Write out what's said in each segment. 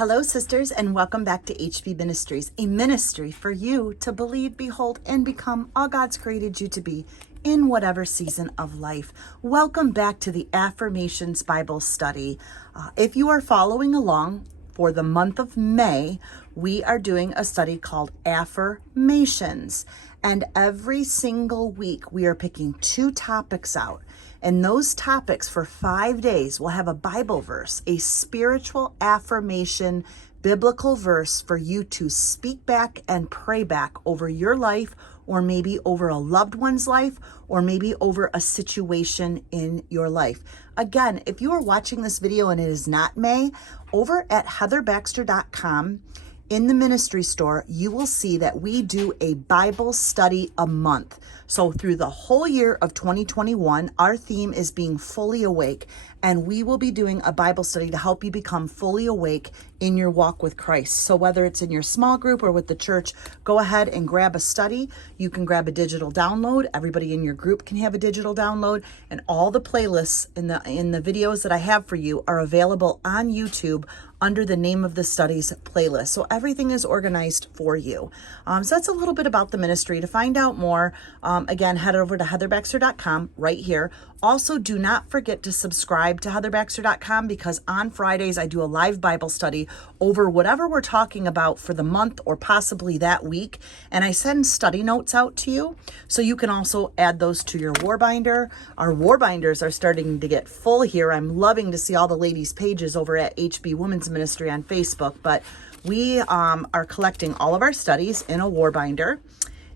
Hello, sisters, and welcome back to HB Ministries, a ministry for you to believe, behold, and become all God's created you to be in whatever season of life. Welcome back to the Affirmations Bible study. If you are following along for the month of May, we are doing a study called Affirmations. And every single week, we are picking 2 topics out. And those topics for 5 days will have a Bible verse, a spiritual affirmation, biblical verse for you to speak back and pray back over your life, or maybe over a loved one's life, or maybe over a situation in your life. Again, if you are watching this video and it is not May, over at heatherbaxter.com, in the ministry store, you will see that we do a Bible study a month. So through the whole year of 2021, our theme is being fully awake, and we will be doing a Bible study to help you become fully awake in your walk with Christ. So whether it's in your small group or with the church, go ahead and grab a study. You can grab a digital download. Everybody in your group can have a digital download, and all the playlists in the videos that I have for you are available on YouTube under the name of the studies playlist. So everything is organized for you. So that's a little bit about the ministry. To find out more, again, head over to heatherbaxter.com right here. Also, do not forget to subscribe to heatherbaxter.com, because on Fridays I do a live Bible study over whatever we're talking about for the month or possibly that week. And I send study notes out to you, so you can also add those to your war binder. Our war binders are starting to get full here. I'm loving to see all the ladies' pages over at HB Women's Ministry on Facebook, but we are collecting all of our studies in a war binder.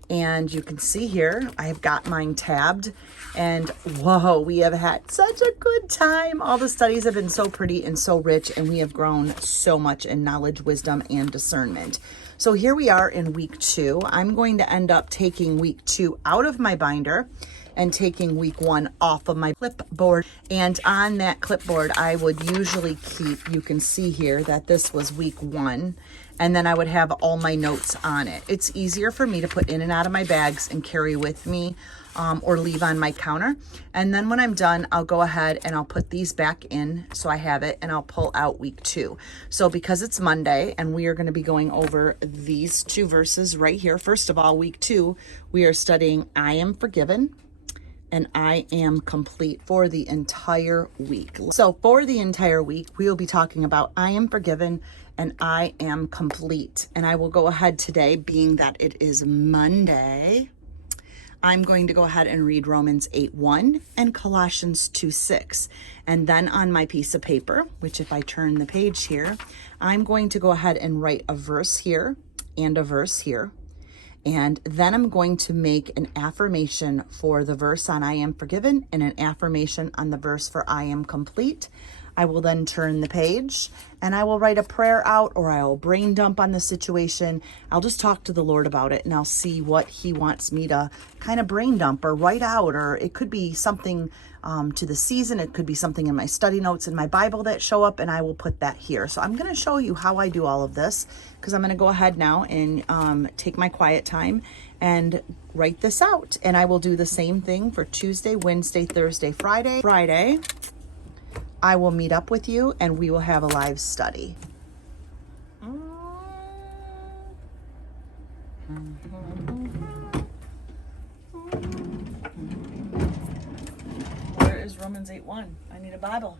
And you can see here, I have got mine tabbed, and whoa, we have had such a good time. All the studies have been so pretty and so rich, and we have grown so much in knowledge, wisdom, and discernment. So here we are in week 2. I'm going to end up taking week 2 out of my binder and taking week 1 off of my clipboard. And on that clipboard, I would usually keep, you can see here that this was week 1, and then I would have all my notes on it. It's easier for me to put in and out of my bags and carry with me, or leave on my counter. And then when I'm done, I'll go ahead and I'll put these back in so I have it, and I'll pull out week 2. So because it's Monday and we are going to be going over these 2 verses right here. First of all, week 2, we are studying I am forgiven and I am complete for the entire week. So for the entire week, we will be talking about I am forgiven and I am complete. And I will go ahead today, being that it is Monday, I'm going to go ahead and read Romans 8:1 and Colossians 2:6. And then on my piece of paper, which if I turn the page here, I'm going to go ahead and write a verse here and a verse here. And then I'm going to make an affirmation for the verse on I am forgiven and an affirmation on the verse for I am complete. I will then turn the page and I will write a prayer out, or I'll brain dump on the situation. I'll just talk to the Lord about it, and I'll see what he wants me to kind of brain dump or write out. Or it could be something to the season. It could be something in my study notes in my Bible that show up, and I will put that here. So I'm going to show you how I do all of this, because I'm going to go ahead now and take my quiet time and write this out. And I will do the same thing for Tuesday, Wednesday, Thursday, Friday. I will meet up with you and we will have a live study. Where is Romans 8:1? I need a Bible.